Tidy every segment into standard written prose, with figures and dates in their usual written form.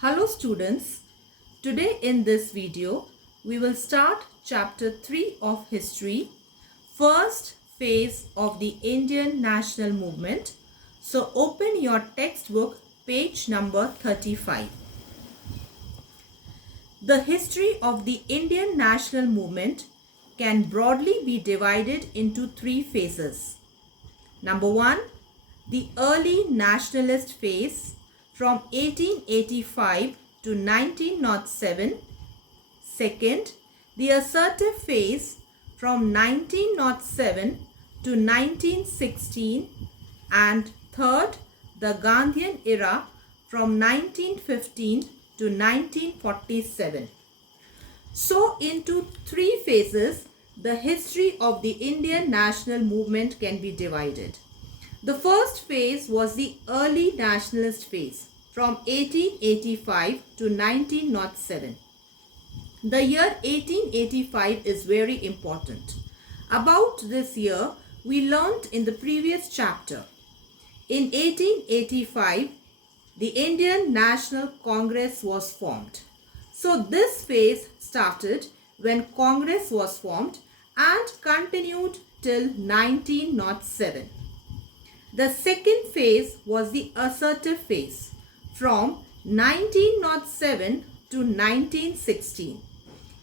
Hello students, today in this video we will start chapter 3 of history, first phase of the Indian national movement. So open your textbook page number 35. The history of the Indian national movement can broadly be divided into three phases. Number 1, the early nationalist phase from 1885 to 1907. Second, the assertive phase from 1907 to 1916. And third, the Gandhian era from 1915 to 1947. So, into three phases, the history of the Indian national movement can be divided. The first phase was the early nationalist phase from 1885 to 1907. The year 1885 is very important. About this year, we learnt in the previous chapter. In 1885, the Indian National Congress was formed. So this phase started when Congress was formed and continued till 1907. The second phase was the assertive phase from 1907 to 1916.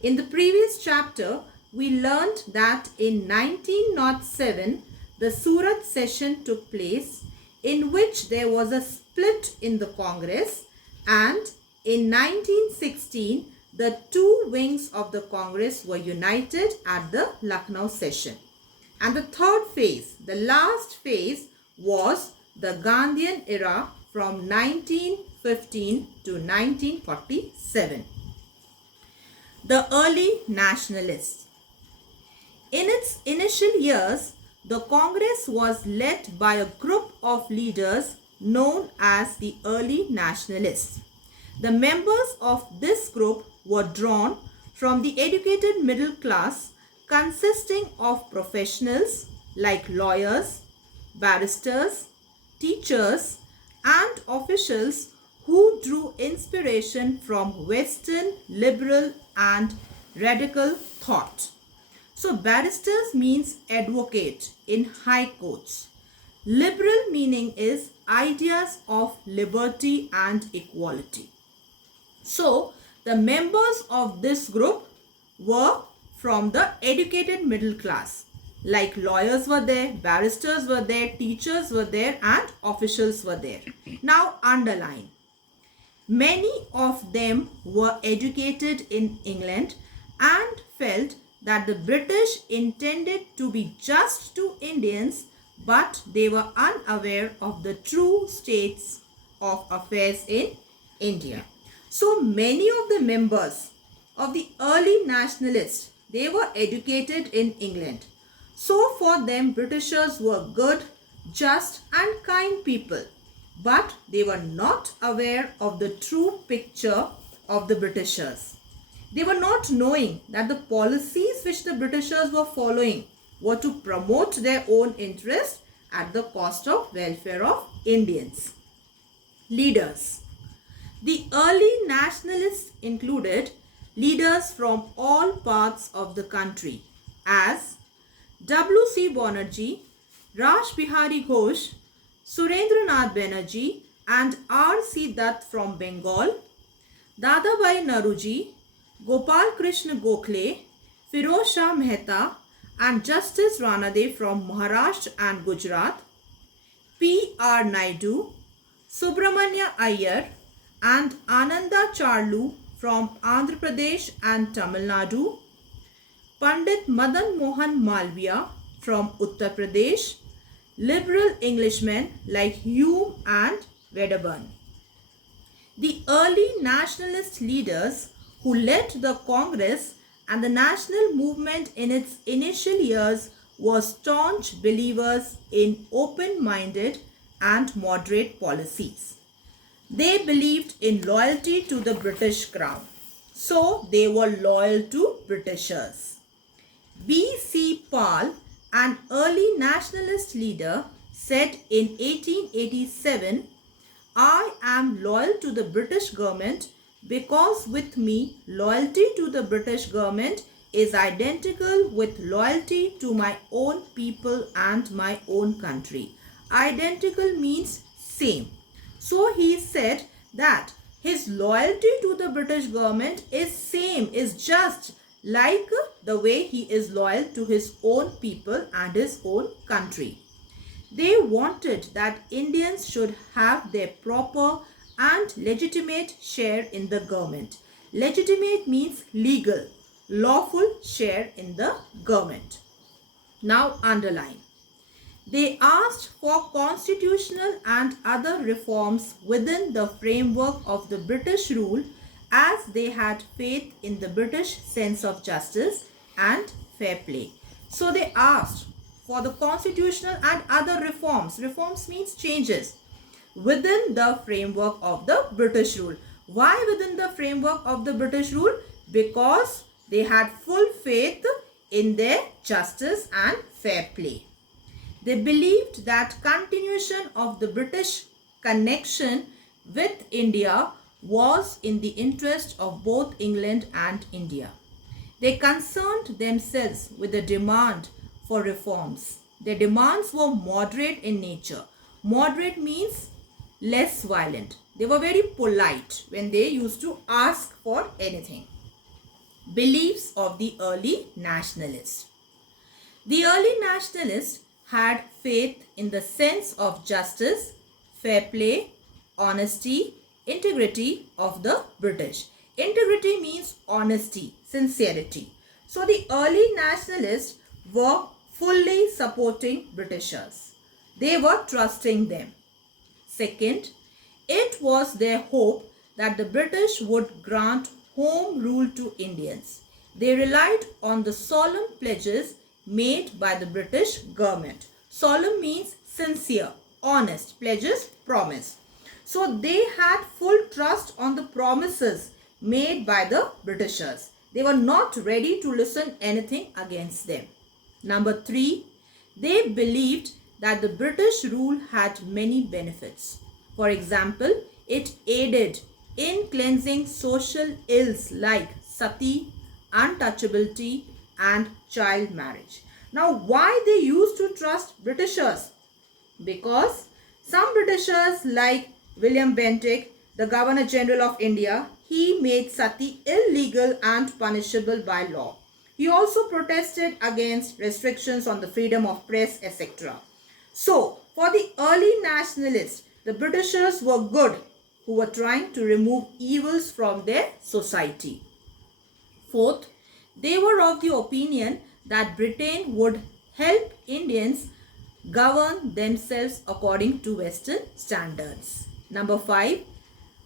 In the previous chapter, we learned that in 1907, the Surat session took place in which there was a split in the Congress, and in 1916, the two wings of the Congress were united at the Lucknow session. And the third phase, the last phase, was the Gandhian era from 1915 to 1947. The early nationalists. In its initial years, the Congress was led by a group of leaders known as the early nationalists. The members of this group were drawn from the educated middle class, consisting of professionals like lawyers, barristers, teachers, and officials who drew inspiration from Western liberal and radical thought. So barristers means advocate in high courts. Liberal meaning is ideas of liberty and equality. So the members of this group were from the educated middle class. Like lawyers were there, barristers were there, teachers were there, and officials were there. Now underline. Many of them were educated in England and felt that the British intended to be just to Indians, but they were unaware of the true states of affairs in India. So many of the members of the early nationalists, they were educated in England. So for them, Britishers were good, just and kind people, but they were not aware of the true picture of the Britishers. They were not knowing that the policies which the Britishers were following were to promote their own interest at the cost of welfare of Indians. Leaders. The early nationalists included leaders from all parts of the country as W.C. Banerjee, Raj Bihari Ghosh, Surendranath Banerjee, and R.C. Dutt from Bengal, Dadabhai Naoroji, Gopal Krishna Gokhale, Firoz Shah Mehta, and Justice Ranade from Maharashtra and Gujarat, P.R. Naidu, Subramanya Iyer, and Ananda Charlu from Andhra Pradesh and Tamil Nadu, Pandit Madan Mohan Malviya from Uttar Pradesh, liberal Englishmen like Hume and Wedderburn. The early nationalist leaders who led the Congress and the national movement in its initial years were staunch believers in open-minded and moderate policies. They believed in loyalty to the British Crown, so they were loyal to Britishers. B.C. Pal, an early nationalist leader, said in 1887, I am loyal to the British government because with me, loyalty to the British government is identical with loyalty to my own people and my own country. Identical means same. So he said that his loyalty to the British government is just like the way he is loyal to his own people and his own country. They wanted that Indians should have their proper and legitimate share in the government. Legitimate means legal, lawful share in the government. Now underline. They asked for constitutional and other reforms within the framework of the British rule as they had faith in the British sense of justice and fair play. So they asked for the constitutional and other reforms. Reforms means changes within the framework of the British rule. Why within the framework of the British rule? Because they had full faith in their justice and fair play. They believed that continuation of the British connection with India was in the interest of both England and India. They concerned themselves with the demand for reforms. Their demands were moderate in nature. Moderate means less violent. They were very polite when they used to ask for anything. Beliefs of the early nationalists. The early nationalists had faith in the sense of justice, fair play, honesty, integrity of the British. Integrity means honesty, sincerity. So the early nationalists were fully supporting Britishers. They were trusting them. Second, it was their hope that the British would grant home rule to Indians. They relied on the solemn pledges made by the British government. Solemn means sincere, honest, pledges, promise. So they had full trust on the promises made by the Britishers. They were not ready to listen anything against them. Number 3, they believed that the British rule had many benefits. For example, it aided in cleansing social ills like sati, untouchability and child marriage. Now, why they used to trust Britishers? Because some Britishers like William Bentinck, the Governor General of India, he made sati illegal and punishable by law. He also protested against restrictions on the freedom of press, etc. So, for the early nationalists, the Britishers were good who were trying to remove evils from their society. Fourth, they were of the opinion that Britain would help Indians govern themselves according to Western standards. Number 5,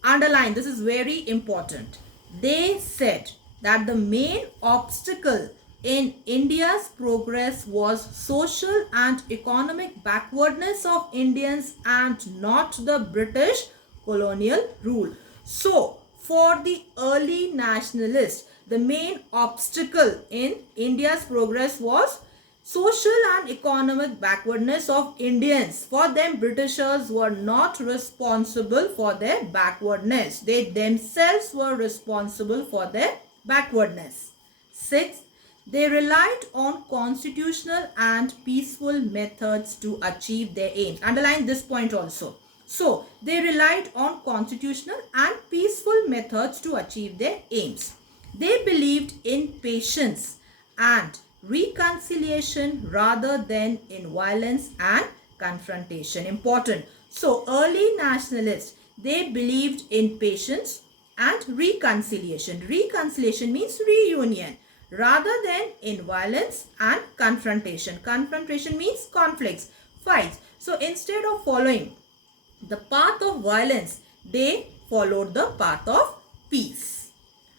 underline, this is very important. They said that the main obstacle in India's progress was social and economic backwardness of Indians and not the British colonial rule. So, for the early nationalists, the main obstacle in India's progress was social and economic backwardness of Indians. For them, Britishers were not responsible for their backwardness. They themselves were responsible for their backwardness. 6, they relied on constitutional and peaceful methods to achieve their aims. Underline this point also. So, they relied on constitutional and peaceful methods to achieve their aims. They believed in patience and reconciliation rather than in violence and confrontation. Important. So, early nationalists, they believed in patience and reconciliation. Reconciliation means reunion rather than in violence and confrontation. Confrontation means conflicts, fights. So, instead of following the path of violence, they followed the path of peace.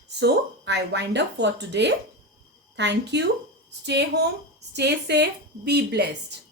So, I wind up for today. Thank you. Stay home, stay safe, be blessed.